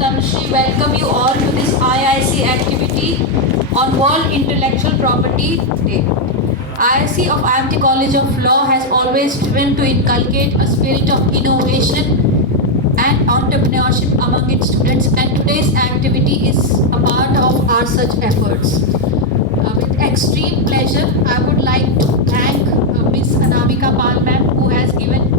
Tanushree welcome you all to this IIC activity on World Intellectual Property Day. IIC of IMT College of Law has always striven to inculcate a spirit of innovation and entrepreneurship among its students, and today's activity is a part of our such efforts. With extreme pleasure, I would like to thank Ms. Anamika Pal ma'am, who has given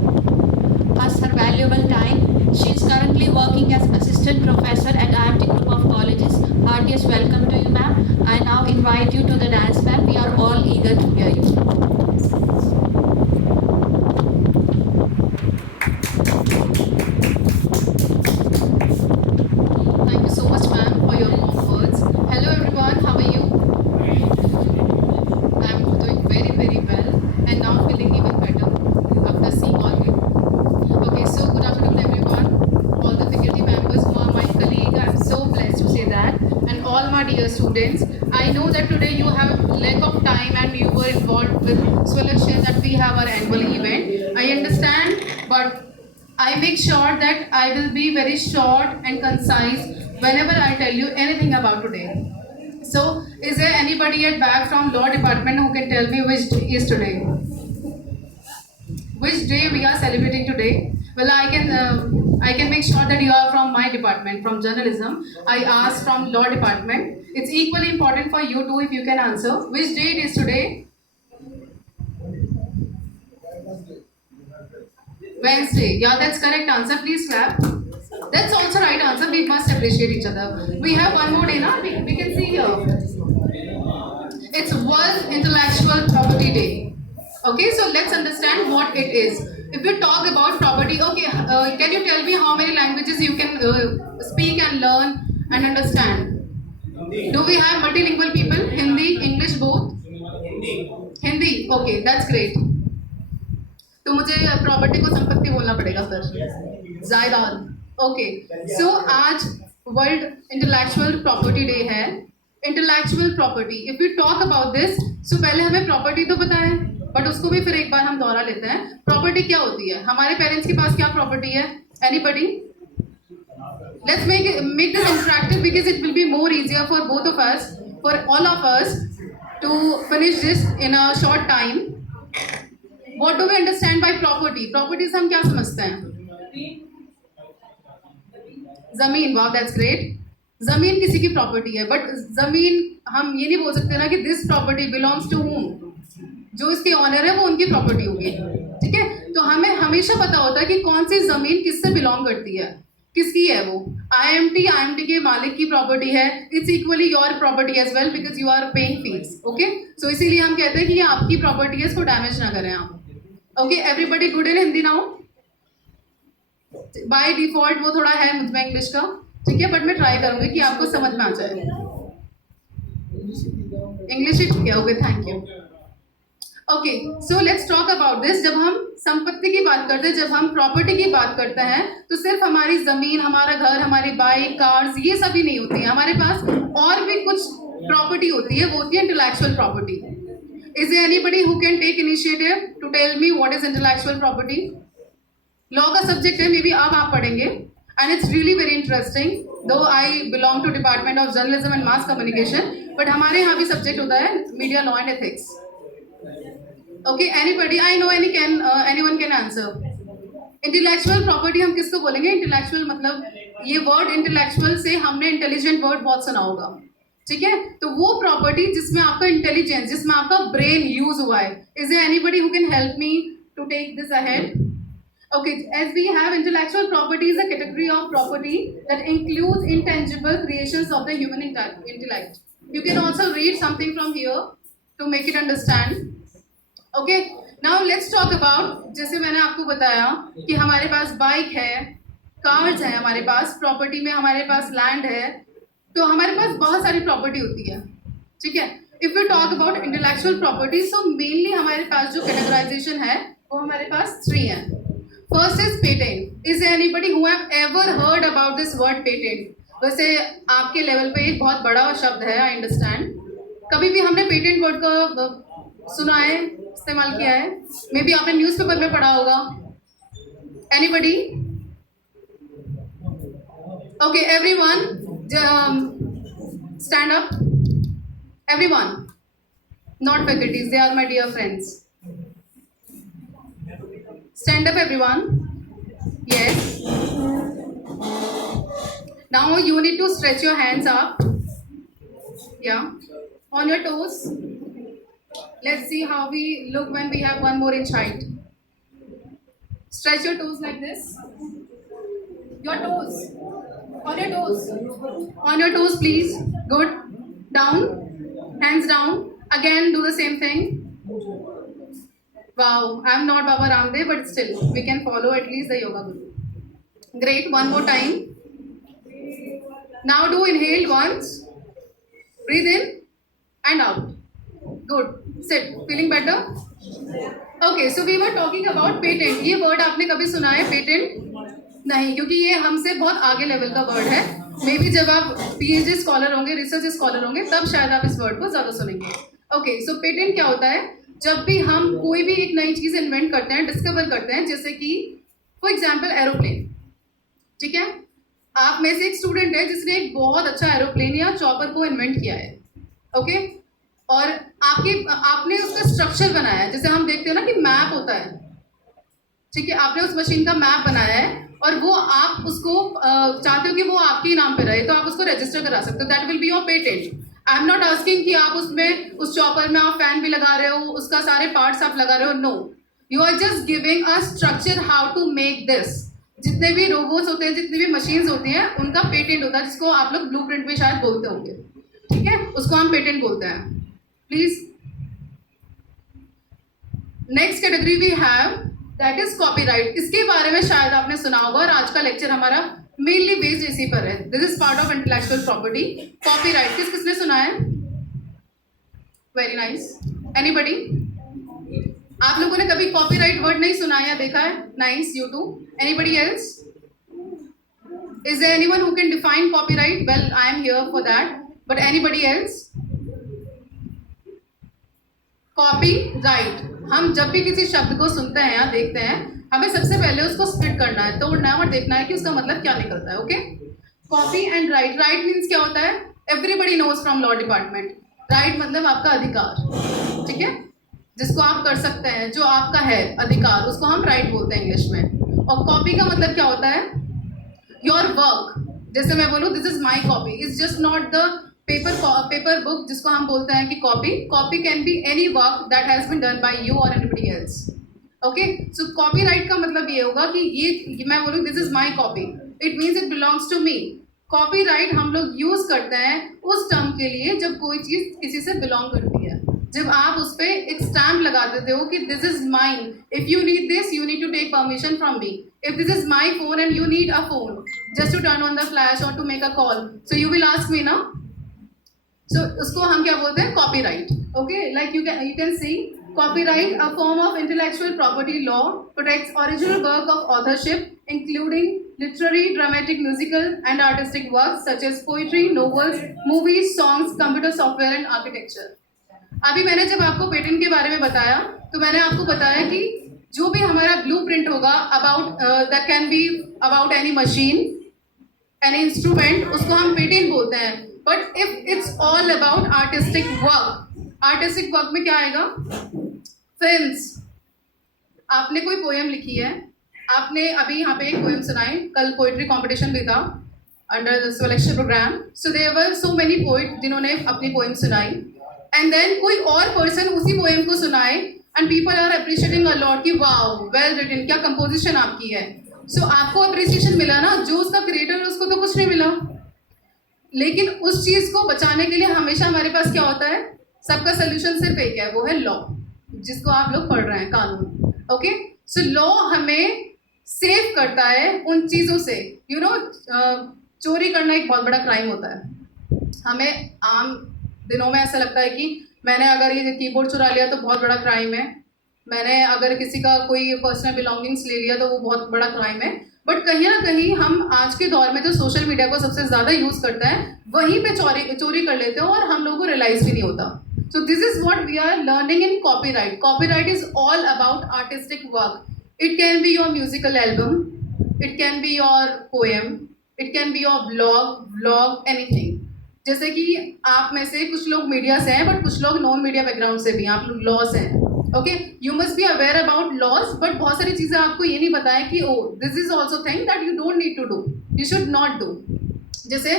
us her valuable time. She is currently working as assistant professor at IMT Group of Colleges. Heartiest welcome to you, ma'am. I now invite you to the dance, ma'am. We are all eager to hear you. Thank you so much, ma'am, for your warm words. Hello, everyone. How are you? I'm doing very, very well, and now feeling even better after seeing all you. Okay, so good afternoon, everyone. All the faculty members who are my colleague, I'm so blessed to say that, and all my dear students. I know that today you have lack of time and you were involved with selection that we have our annual event. I understand, but I make sure that I will be very short and concise whenever I tell you anything about today. So, is there anybody at back from law department who can tell me which day is today? Which day we are celebrating today? Well, I can make sure that you are from my department, from journalism. I asked from law department. It's equally important for you too if you can answer. Which day it is today? Wednesday. Yeah, that's correct answer. Please clap. That's also right answer. We must appreciate each other. We have one more day now. We can see here. It's World Intellectual Property Day. Okay, so let's understand what it is. If we talk about property, okay, can you tell me how many languages you can speak and learn and understand? Do we have multilingual people? Hindi, English, both? Hindi. Okay, that's great. तो मुझे property को संपत्ति बोलना पड़ेगा फिर जायदाद okay so आज world intellectual property day है intellectual property if you talk about this so पहले हमें प्रॉपर्टी तो पता है बट उसको भी फिर एक बार हम दोहरा लेते हैं प्रॉपर्टी क्या होती है हमारे पेरेंट्स के पास क्या प्रॉपर्टी है anybody let's make this interactive because it will be more easier for both of us for all of us to finish this in a short time What do we understand by property? Properties हम क्या समझते हैं? जमीन, वाह that's great. जमीन किसी की property है, बट जमीन हम ये नहीं बोल सकते ना कि this property belongs to whom. जो इसके ऑनर है वो उनकी प्रॉपर्टी होगी, ठीक है? तो हमें हमेशा पता होता है कि कौन सी जमीन किससे बिलोंग करती है, किसकी है वो. IMT के मालिक की प्रॉपर्टी है. It's equally your property as well because you are paying fees. Okay, so इसीलिए हम कहते हैं कि ये आपकी प्रॉपर्टी है, इसको डैमेज ना करें आप. Okay, everybody good in Hindi now. By default वो थोड़ा है मुझ में इंग्लिश का, ठीक है, बट मैं ट्राई करूंगी कि आपको समझ में आ जाए. इंग्लिश ही ठीक है. Okay, thank you. Okay, so let's talk about this. जब हम संपत्ति की बात करते हैं, जब हम प्रॉपर्टी की बात करते हैं, तो सिर्फ हमारी जमीन, हमारा घर, हमारी बाइक, कार्स, ये सभी नहीं होती है. हमारे पास और भी कुछ प्रॉपर्टी होती है, वो होती है intellectual property. Is there anybody who can take initiative to tell me what is intellectual property? Law का subject है, maybe अब आप पढ़ेंगे, and it's really very interesting. Though I belong to Department of Journalism and Mass Communication, but हमारे यहाँ भी subject होता है Media Law and Ethics. Okay, anybody? I know anyone can answer. Intellectual property हम किसको बोलेंगे? Intellectual मतलब ये word intellectual से हमने intelligent word बहुत सुना होगा. ठीक है, तो वो प्रॉपर्टी जिसमें आपका इंटेलिजेंस, जिसमें आपका ब्रेन यूज हुआ है. Is there anybody who can help me to take this ahead? Okay, as we have intellectual property is a category of property that includes intangible creations of the human intellect. You can also read something from here to make it understand. Okay, now let's talk about, जैसे मैंने आपको बताया कि हमारे पास bike है, cars है, हमारे पास property में हमारे पास लैंड है, तो हमारे पास बहुत सारी प्रॉपर्टी होती है, ठीक है. If you talk about intellectual property, so mainly हमारे पास जो कैटेगराइजेशन है वो हमारे पास 3 है. First is patent. Is anybody who have ever heard about this word patent? वैसे आपके लेवल पे एक बहुत बड़ा शब्द है, आई अंडरस्टैंड. कभी भी हमने पेटेंट वर्ड का सुना है, इस्तेमाल किया है? मे बी आपने न्यूज़पेपर में पढ़ा होगा. Anybody? Okay, everyone, stand up. Everyone, not faculties, they are my dear friends. Stand up, everyone. Yes. Now you need to stretch your hands up. Yeah. On your toes. Let's see how we look when we have 1 more inch height. Stretch your toes like this. Your toes. On your toes. On your toes, please. Good. Down. Hands down. Again, do the same thing. Wow. I'm not Baba Ramdev, but still, we can follow at least the yoga guru. Great. One more time. Now do inhale once. Breathe in and out. Good. Sit. Feeling better? Okay, so we were talking about patent. ये word आपने कभी सुना है patent? नहीं, क्योंकि ये हमसे बहुत आगे लेवल का वर्ड है. मे बी जब आप पीएचडी स्कॉलर होंगे, रिसर्च स्कॉलर होंगे, तब शायद आप इस वर्ड को ज़्यादा सुनेंगे. ओके, सो पेटेंट क्या होता है? जब भी हम कोई भी एक नई चीज़ इन्वेंट करते हैं, डिस्कवर करते हैं, जैसे कि फॉर एग्जाम्पल एरोप्लेन. ठीक है, आप में से एक स्टूडेंट है जिसने एक बहुत अच्छा एरोप्लेन या चॉपर को इन्वेंट किया है. ओके, और आपने उसका स्ट्रक्चर बनाया है. जैसे हम देखते हैं ना कि मैप होता है. ठीक है, आपने उस मशीन का मैप बनाया है और वो आप उसको चाहते हो कि वो आपके ही नाम पे रहे, तो आप उसको रजिस्टर करा सकते हो. That will be your patent. I am not asking कि आप उसमें उस चॉपर में आप फैन भी लगा रहे हो, उसका सारे पार्ट्स आप लगा रहे हो. No, you are just giving a structure how to make this. जितने भी रोबोट्स होते हैं, जितनी भी मशीन्स होती हैं, उनका पेटेंट होता है, जिसको आप लोग ब्लूप्रिंट में शायद बोलते होंगे. ठीक है, उसको हम पेटेंट बोलते हैं. Please, next category we have, that is copyright. इसके बारे में शायद आपने सुना होगा और आज का लेक्चर हमारा मेनली बेस्ड इसी पर है. This is part of intellectual property. Copyright किसने सुना है? Very nice. एनीबडी? आप लोगों ने कभी कॉपीराइट वर्ड नहीं सुना या देखा है? Nice, you too. Anybody else? Is there anyone who can define copyright? Well, I am here for that, but anybody else? Copy right. हम जब भी किसी शब्द को सुनते हैं या देखते हैं, हमें सबसे पहले उसको स्प्लिट करना है, तोड़ना है और देखना है कि उसका मतलब क्या निकलता है. Okay, copy and right. Right means क्या होता है? Everybody knows from law department. Right मतलब आपका अधिकार. ठीक है, जिसको आप कर सकते हैं, जो आपका है अधिकार, उसको हम राइट बोलते हैं इंग्लिश में. और कॉपी का मतलब क्या होता है? Your work. जैसे मैं बोलूँ this is my copy, is just not the paper book जिसको हम बोलते हैं कि copy. Copy can be any work that has been done by you और anybody else. Okay, so copyright का मतलब ये होगा कि ये मैं बोलूँ this is my copy, it means it belongs to me. Copyright हम लोग यूज करते हैं उस टर्म के लिए जब कोई चीज़ किसी से बिलोंग करती है. जब आप उस पर एक स्टैम्प लगा देते हो कि this is mine, if you need this you need to take permission from me. If this is my phone and you need a phone just to turn on the flash और to make a call, so you will ask me ना. So उसको हम क्या बोलते हैं? Copyright. Okay, like you can see copyright, a form of intellectual property law, protects original work of authorship, including literary, dramatic, musical, and artistic works such as poetry, novels, movies, songs, computer software, and architecture. अभी मैंने जब आपको patent के बारे में बताया, तो मैंने आपको बताया कि जो भी हमारा ब्लूप्रिंट होगा about that can be about any machine, any instrument, उसको हम पेटेंट बोलते हैं. But if it's all about artistic work, artistic work में क्या आएगा? फिल्म्स. आपने कोई पोएम लिखी है, आपने अभी यहाँ पे एक पोएम सुनाई, कल पोइट्री कंपटीशन भी था under the selection program. So there were so many poet जिन्होंने अपनी पोएम सुनाई, एंड देन कोई और पर्सन उसी पोएम को सुनाए and people are appreciating a lot कि वाओ वेल रिटन, क्या कंपोजिशन आपकी है. सो आपको अप्रिसिएशन मिला ना, जो उसका क्रिएटर है उसको तो कुछ नहीं मिला. लेकिन उस चीज़ को बचाने के लिए हमेशा हमारे पास क्या होता है? सबका सोल्यूशन सिर्फ एक है, वो है लॉ, जिसको आप लोग पढ़ रहे हैं, कानून. ओके, सो लॉ हमें सेव करता है उन चीज़ों से. यू नो, चोरी करना एक बहुत बड़ा क्राइम होता है. हमें आम दिनों में ऐसा लगता है कि मैंने अगर ये कीबोर्ड चुरा लिया तो बहुत बड़ा क्राइम है, मैंने अगर किसी का कोई पर्सनल बिलोंगिंग्स ले लिया तो वो बहुत बड़ा क्राइम है. बट कहीं ना कहीं हम आज के दौर में जो सोशल मीडिया को सबसे ज़्यादा यूज़ करते हैं, वहीं पे चोरी कर लेते हो और हम लोगों को रियलाइज भी नहीं होता. So this is what we are learning in copyright. Copyright is all about artistic work. It can be your musical album, it can be your poem, it can be your vlog anything. जैसे कि आप में से कुछ लोग media से हैं but कुछ लोग नॉन मीडिया बैकग्राउंड से भी हैं, आप लोग लॉ से हैं, okay, you must be aware about laws, but बहुत सारी चीज़ें आपको ये नहीं पता है कि oh this is also thing that you don't need to do, you should not do. जैसे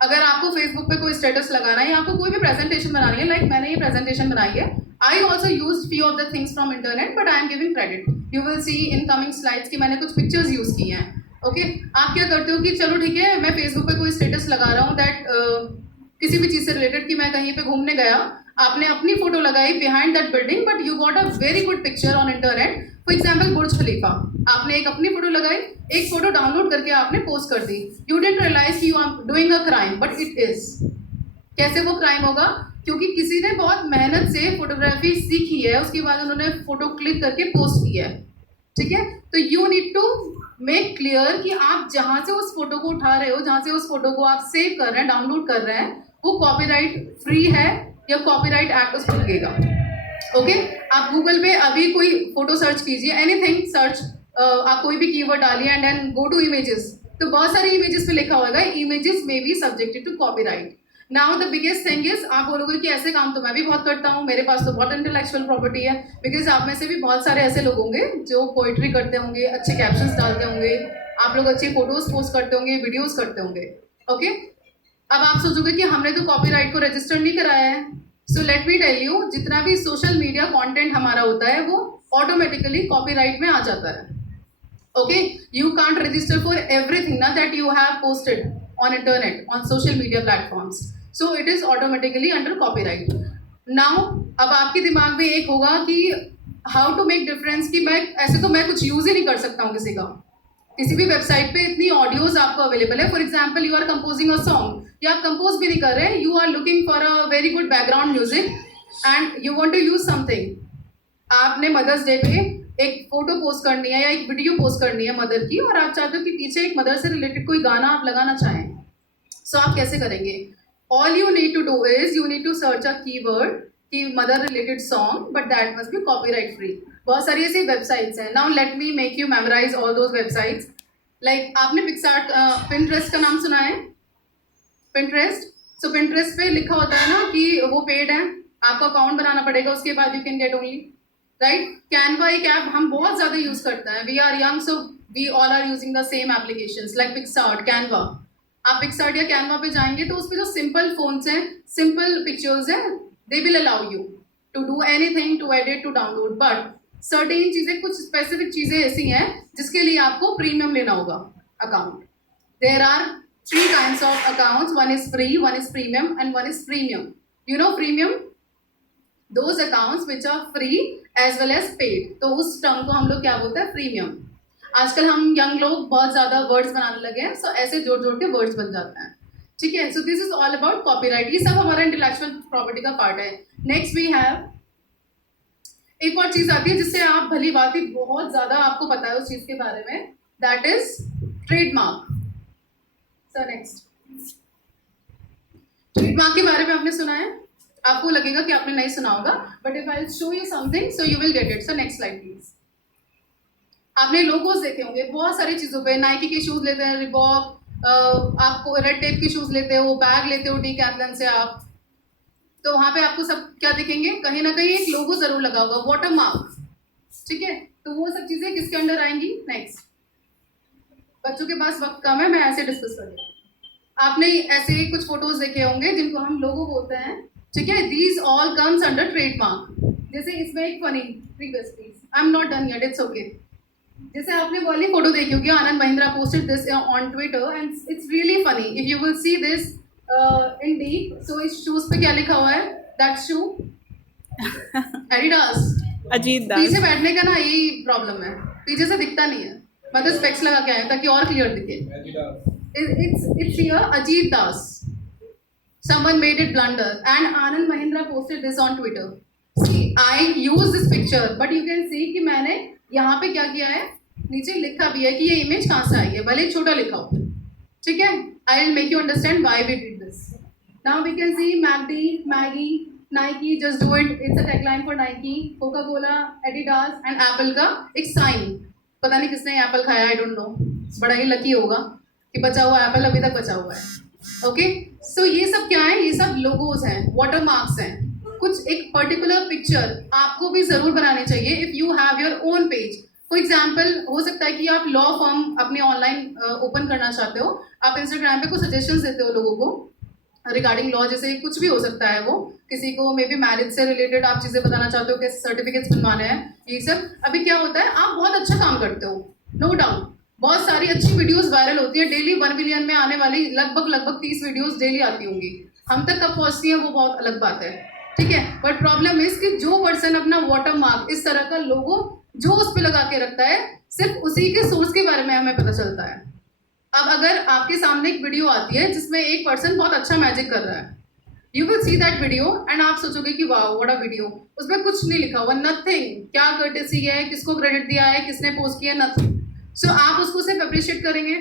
अगर आपको फेसबुक पे कोई स्टेटस लगाना है या आपको कोई भी प्रेजेंटेशन बनानी है, लाइक मैंने ये प्रेजेंटेशन बनाई है, I also use few of the things from internet but I am giving credit. You will C in coming slides कि मैंने कुछ पिक्चर्स यूज़ की हैं, ओके। आप क्या करते हो कि चलो ठीक है, मैं फेसबुक पे कोई स्टेटस लगा रहा हूँ दैट किसी भी चीज़ से रिलेटेड कि मैं कहीं पे घूमने गया, आपने अपनी फोटो लगाई behind that building but you got a very good picture on internet. For example Burj Khalifa, आपने एक अपनी फोटो लगाई, एक फोटो डाउनलोड करके आपने पोस्ट कर दी, यू डिडंट रियलाइज कि you are doing a crime but it is. कैसे वो क्राइम होगा? क्योंकि किसी ने बहुत मेहनत से फोटोग्राफी सीखी है, उसके बाद उन्होंने फोटो क्लिक करके पोस्ट किया है, ठीक है। तो you need to make clear कि आप जहाँ से उस फोटो को उठा रहे हो, जहाँ से उस फोटो को आप सेव कर रहे हैं, डाउनलोड कर रहे हैं, वो कॉपीराइट फ्री है या कॉपीराइट एक्ट उस पर लगेगा, ओके। आप गूगल पे अभी कोई फोटो सर्च कीजिए, एनीथिंग सर्च, आप कोई भी कीवर्ड डालिए and then go to images, तो बहुत सारी इमेजेस पे लिखा होगा इमेजेस में be subjected to copyright. Now the biggest thing is, आप बोलोगे कि ऐसे काम तो मैं भी बहुत करता हूँ, मेरे पास तो बहुत इंटेलेक्चुअल प्रॉपर्टी है, बिकॉज आप में से भी बहुत सारे ऐसे लोग होंगे जो पोइट्री करते होंगे, अच्छे कैप्शंस डालते होंगे, आप लोग अच्छी फोटोज पोस्ट करते होंगे, वीडियोज करते होंगे, ओके। अब आप सोचोगे कि हमने तो कॉपीराइट को रजिस्टर नहीं कराया है, so let me tell you, जितना भी सोशल मीडिया कंटेंट हमारा होता है वो ऑटोमेटिकली कॉपीराइट में आ जाता है, okay. You can't register for everything ना that you have posted on internet on social media platforms, so it is automatically under copyright. Now अब आपके दिमाग में एक होगा कि हाउ टू मेक डिफरेंस, कि मैं ऐसे तो मैं कुछ यूज ही नहीं कर सकता हूँ किसी का, किसी भी वेबसाइट पे इतनी ऑडियोज आपको अवेलेबल है। For example you are composing a song, या आप कंपोज भी नहीं कर रहे, you are looking for a very good background music and you want to use something. आपने मदर्स डे पे एक फोटो पोस्ट करनी है या एक वीडियो पोस्ट करनी है मदर की, और आप चाहते हो कि पीछे एक मदर से रिलेटेड कोई गाना आप लगाना चाहें, सो आप कैसे करेंगे? All you need to do is you need to search a keyword कि mother related song, but that must be copyright free. बहुत सारी ऐसी वेबसाइट्स हैं। Now let me make you memorise all those websites. Like आपने PicsArt, Pinterest का नाम सुना है? पिंटरेस्ट, सो पिंटरेस्ट पे लिखा होता है ना कि वो पेड है, आपका अकाउंट बनाना पड़ेगा, उसके बाद you can get only, right. Canva एक ऐप हम बहुत ज़्यादा यूज़ करते हैं, we are young so we all are using the same applications like PicsArt, Canva. आप पिक्सार्ट या कैनवा पे जाएंगे तो उस पर जो सिंपल फोन्स हैं, सिंपल पिक्चर्स हैं, they will allow you to do anything, to edit, to download, but certain चीज़ें, कुछ स्पेसिफिक चीज़ें ऐसी हैं जिसके लिए आपको प्रीमियम लेना होगा account. There are 3 kinds of accounts, one is free, one is premium and one is premium. You know premium? Those accounts which are free as well as paid. तो उस टर्म को हम लोग क्या बोलते हैं? प्रीमियम। आजकल हम यंग लोग बहुत ज़्यादा वर्ड्स बनाने लगे हैं, सो ऐसे जोड़ जोड़ के वर्ड्स बन जाते हैं, ठीक है। So this is all about copyright, ये सब हमारा इंटेलेक्चुअल प्रॉपर्टी का पार्ट है। नेक्स्ट वी हैव एक और चीज़ आती है जिससे आप भली बात ही बहुत ज़्यादा आपको पता है उस चीज़ के बारे में, that is trademark. Sir next, trademark के बारे में आपने सुना है? आपको लगेगा कि आपने नहीं सुना होगा, but if I show you something so you will get it. So next slide please. आपने लोगोस देखे होंगे बहुत सारी चीज़ों पे, नाइकी के शूज़ लेते हैं, रिबॉक, आपको रेड टेप के शूज़ लेते हो, बैग लेते हो डीकैथलन से आप, तो वहाँ पे आपको सब क्या दिखेंगे? कहीं ना कहीं एक लोगो ज़रूर लगा होगा, वाटरमार्क, ठीक है। तो वो सब चीज़ें किसके अंडर आएंगी? नेक्स्ट। बच्चों के पास वक्त कम है, मैं ऐसे डिस्कस करूँगी। आपने ऐसे कुछ फोटोज देखे होंगे जिनको हम लोगो बोलते हैं, ठीक है। These all comes under trademark. जैसे इसमें एक funny request please, I am not done yet, it's okay. जैसे आपने वाली फोटो देखी होगी, Anand Mahindra posted this on Twitter and it's really funny if you will see this in deep. So इस shoes पे क्या लिखा हुआ है? That shoe Adidas. Ajit Das. पीछे बैठने का ना यही प्रॉब्लम है, पीछे से दिखता नहीं है, मतलब स्पेक्स लगा के आए ताकि और क्लियर दिखे। It's here Ajit Das. Someone made it blunder and Anand Mahindra posted this on Twitter. See, I use this picture, but you can see कि मैंने यहाँ पे क्या किया है, नीचे लिखा भी है कि ये इमेज कहाँ से आई है, भले छोटा लिखा हो, ठीक है। I will make you understand why we did this. Now we can see MACD, Maggie, Nike, just do it. It's a tagline for Nike, Coca-Cola, Adidas and Apple का एक साइन। पता नहीं किसने एप्पल खाया, आई डोंट नो, बड़ा ही lucky होगा। कि बचा हुआ एप्पल अभी तक बचा हुआ है. ओके, सो ये सब क्या है? ये सब लोगोस हैं, वाटर मार्क्स हैं. कुछ एक पर्टिकुलर पिक्चर आपको भी जरूर बनानी चाहिए if you have your own page. For example, हो सकता है कि आप लॉ फर्म अपने ऑनलाइन ओपन करना चाहते हो, आप इंस्टाग्राम पे कुछ सजेशंस देते हो लोगों को रिगार्डिंग लॉ, जैसे कुछ भी हो सकता है वो, किसी को मे बी मैरिज से रिलेटेड आप चीज़ें बताना चाहते हो, कैसे सर्टिफिकेट्स बनवाने हैं, ये सब. अभी क्या होता है, आप बहुत अच्छा काम करते हो, नो डाउट, बहुत सारी अच्छी वीडियोस वायरल होती है, डेली 1 मिलियन में आने वाली लगभग 30 वीडियोस डेली आती होंगी. हम तक कब पहुँचती है वो बहुत अलग बात है, ठीक है. बट प्रॉब्लम इज कि जो पर्सन अपना वाटर मार्क इस तरह का लोगो जो उस पर लगा के रखता है, सिर्फ उसी के सोर्स के बारे में हमें पता चलता है. अब अगर आपके सामने एक वीडियो आती है जिसमें एक पर्सन बहुत अच्छा मैजिक कर रहा है, you will see that video and आप सोचोगे कि वाह व्हाट अ वीडियो. उसमें कुछ नहीं लिखा हुआ, नथिंग, क्या कर्टेसी है, किसको क्रेडिट दिया है, किसने पोस्ट किया, नथिंग. सो आप उसको सिर्फ अप्रिशिएट करेंगे.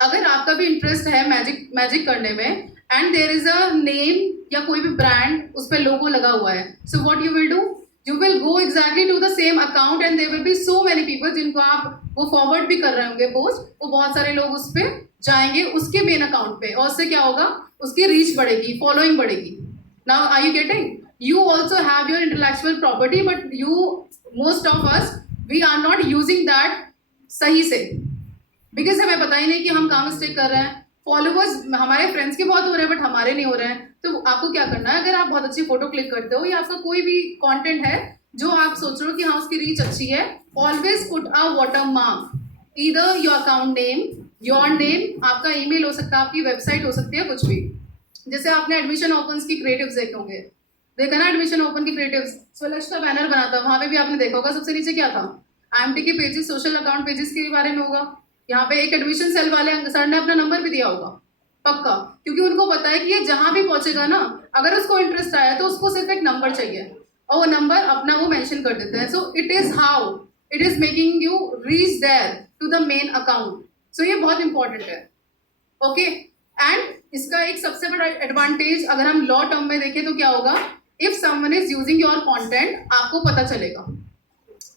अगर आपका भी इंटरेस्ट है मैजिक करने में and there is a name या कोई भी ब्रांड उस पर लोगो लगा हुआ है, so what you will do, you will go exactly to the same account and there will be so many people जिनको आप वो फॉरवर्ड भी कर रहे होंगे पोस्ट, वो बहुत सारे लोग उस पर जाएंगे उसके मेन अकाउंट पे, और उससे क्या होगा, उसकी रीच बढ़ेगी, फॉलोइंग बढ़ेगी. Now are you getting, you also have your intellectual property but you most of us we are not using that सही से, बिकॉज हमें पता ही नहीं कि हम कहाँ मिस्टेक कर रहे हैं. फॉलोवर्स हमारे फ्रेंड्स के बहुत हो रहे हैं बट हमारे नहीं हो रहे हैं. तो आपको क्या करना है, अगर आप बहुत अच्छी फोटो क्लिक करते हो या आपका कोई भी कंटेंट है जो आप सोच रहे हो कि हाँ उसकी रीच अच्छी है, always put a water mark, either your account name, your name, आपका ईमेल हो सकता है, आपकी वेबसाइट हो सकती है, कुछ भी. जैसे आपने एडमिशन ओपन की क्रिएटिव्स देखे होंगे, देखा ना एडमिशन ओपन की क्रिएटिव्स, स्वलक्ष का बैनर बना था, वहाँ पे भी आपने देखा होगा, सबसे नीचे क्या था, IMT के पेजेस, सोशल अकाउंट पेजेस के बारे में होगा. यहाँ पे एक एडमिशन सेल वाले सर ने अपना नंबर भी दिया होगा पक्का, क्योंकि उनको पता है कि ये जहाँ भी पहुंचेगा ना, अगर उसको इंटरेस्ट आया तो उसको सिर्फ एक नंबर चाहिए और वो नंबर अपना वो मेंशन कर देते हैं. So it is how it is making you reach there to the main account. So ये बहुत इंपॉर्टेंट है. ओके, एंड इसका एक सबसे बड़ा एडवांटेज अगर हम लॉ टर्म में देखें तो क्या होगा, if someone is using your content, आपको पता चलेगा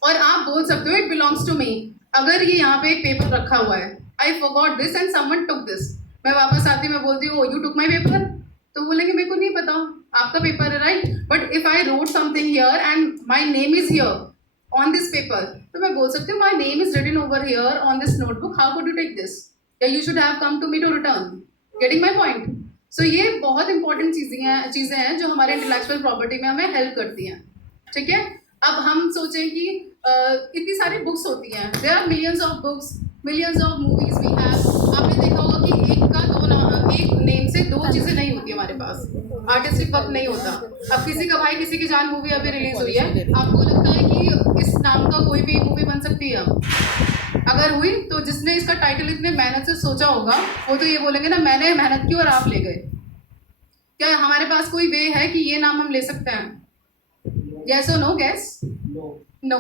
और आप बोल सकते हो इट बिलोंग्स टू मी. अगर ये यहाँ पे एक पेपर रखा हुआ है, I forgot this and someone took this, मैं वापस आती मैं बोलती हूँ यू टुक माई पेपर, तो बोलेंगे मेरे को नहीं पता आपका पेपर है, right. But if I wrote something here and my name is here on this paper, तो मैं बोल सकती हूँ my name is written over here on this notebook, how could you take this, या you should have come to me to return. Getting my point. So ये बहुत important चीज़ें हैं जो हमारे इंटेलेक्चुअल प्रॉपर्टी में हमें हेल्प करती हैं, ठीक है. अब हम सोचें कि इतनी सारी बुक्स होती हैं, there are millions of books, millions of movies we have. आपने देखा होगा कि एक नेम से दो चीज़ें नहीं होती हमारे पास, आर्टिस्टिक वर्क नहीं होता. अब किसी का भाई किसी की जान मूवी अभी रिलीज हुई है, आपको लगता है कि इस नाम का कोई भी मूवी बन सकती है? अगर हुई तो जिसने इसका टाइटल इतने मेहनत से सोचा होगा वो तो ये बोलेंगे ना मैंने मेहनत की और आप ले गए. क्या हमारे पास कोई वे है कि ये नाम हम ले सकते हैं? Yes or no? Guess? No.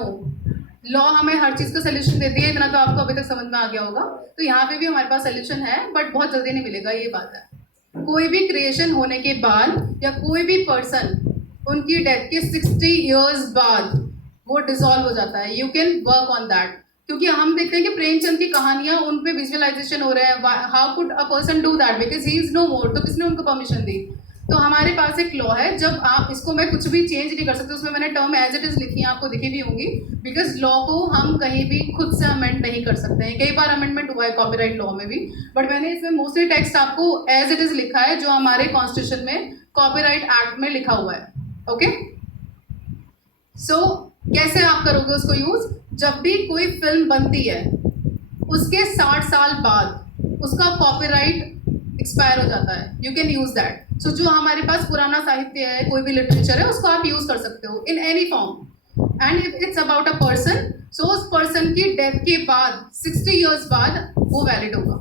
Law हमें हर चीज़ का सोल्यूशन देती है, इतना तो आपको अभी तक समझ में आ गया होगा. तो यहाँ पे भी हमारे पास सोल्यूशन है बट बहुत जल्दी नहीं मिलेगा, ये बात है. कोई भी क्रिएशन होने के बाद या कोई भी पर्सन उनकी डेथ के 60 ईयर्स बाद वो डिसॉल्व हो जाता है. You can work on that, क्योंकि हम देखते हैं कि प्रेमचंद की कहानियाँ उन पे विजुअलाइजेशन हो रहे हैं. How could a person do that, because he is no more. तो किसने उनको परमिशन दी? तो हमारे पास एक लॉ है, जब आप इसको मैं कुछ भी चेंज नहीं कर सकते, उसमें मैंने टर्म एज इट इज लिखी है, आपको दिखी भी होंगी, बिकॉज लॉ को हम कहीं भी खुद से अमेंड नहीं कर सकते हैं. कई बार अमेंडमेंट हुआ है कॉपीराइट लॉ में भी, बट मैंने इसमें मोस्टली टेक्स्ट आपको एज इट इज लिखा है जो हमारे कॉन्स्टिट्यूशन में कॉपीराइट एक्ट में लिखा हुआ है. ओके, सो कैसे आप करोगे उसको यूज? जब भी कोई फिल्म बनती है उसके 60 साल बाद उसका कॉपीराइट एक्सपायर हो जाता है, यू कैन यूज दैट. सो जो हमारे पास पुराना साहित्य है, कोई भी लिटरेचर है, उसको आप यूज कर सकते हो in any form. And if it's about a person, so उस पर्सन की डेथ के बाद 60 ईयर्स बाद वो वैलिड होगा.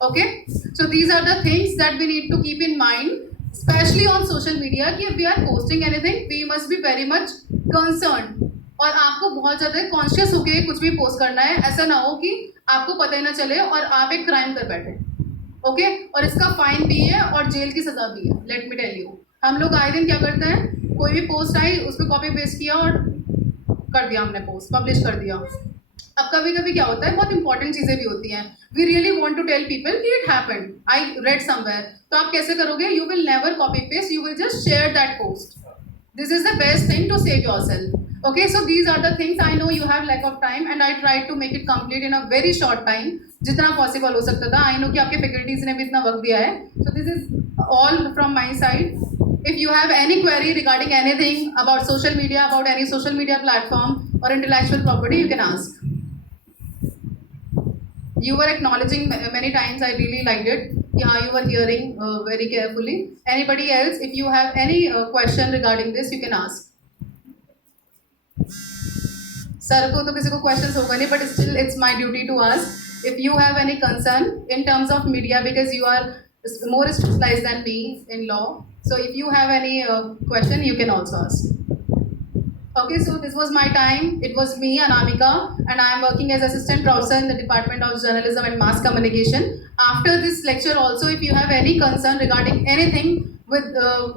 Okay, so these are the things that we need to keep in mind, specially on social media, कि if we are posting anything we must be very much concerned. और आपको बहुत ज़्यादा कॉन्शियस होकर कुछ भी पोस्ट करना है, ऐसा ना हो कि आपको पता ही ना चले और आप एक क्राइम कर बैठे. ओके, और इसका फाइन भी है और जेल की सज़ा भी है. लेट मी टेल यू, हम लोग आए दिन क्या करते हैं, कोई भी पोस्ट आई उस पर कॉपी पेस्ट किया और कर दिया हमने पोस्ट, पब्लिश कर दिया. अब कभी कभी क्या होता है, बहुत इंपॉर्टेंट चीजें भी होती हैं, we really want to tell people कि it happened, I read somewhere, तो आप कैसे करोगे, you will never copy paste, you will just share that post. This is the best thing to save yourself. Okay, so these are the things. I know you have lack of time and I tried to make it complete in a very short time, जितना possible हो सकता था. I know कि आपके faculties ने भी इतना वक्त दिया है. So this is all from my side. If you have any query regarding anything about social media, about any social media platform or intellectual property, you can ask. You were acknowledging many times. I really liked it. Yeah, you were hearing very carefully. Anybody else, if you have any question regarding this, you can ask. Sir को तो किसी को questions होगा नहीं, but still it's my duty to ask. If you have any concern in terms of media, because you are more specialized than me in law, so if you have any question, you can also ask. Okay, so this was my time. It was me, Anamika, and I am working as assistant professor in the Department of Journalism and Mass Communication. After this lecture also, if you have any concern regarding anything with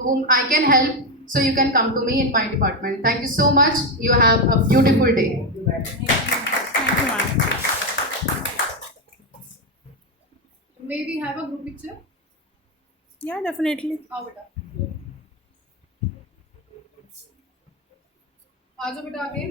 whom I can help, so you can come to me in my department. Thank you so much. You have a beautiful day. Thank you, ma'am. May we have a group picture? Yeah, definitely. आओ बेटा. आ जाओ बेटा आगे.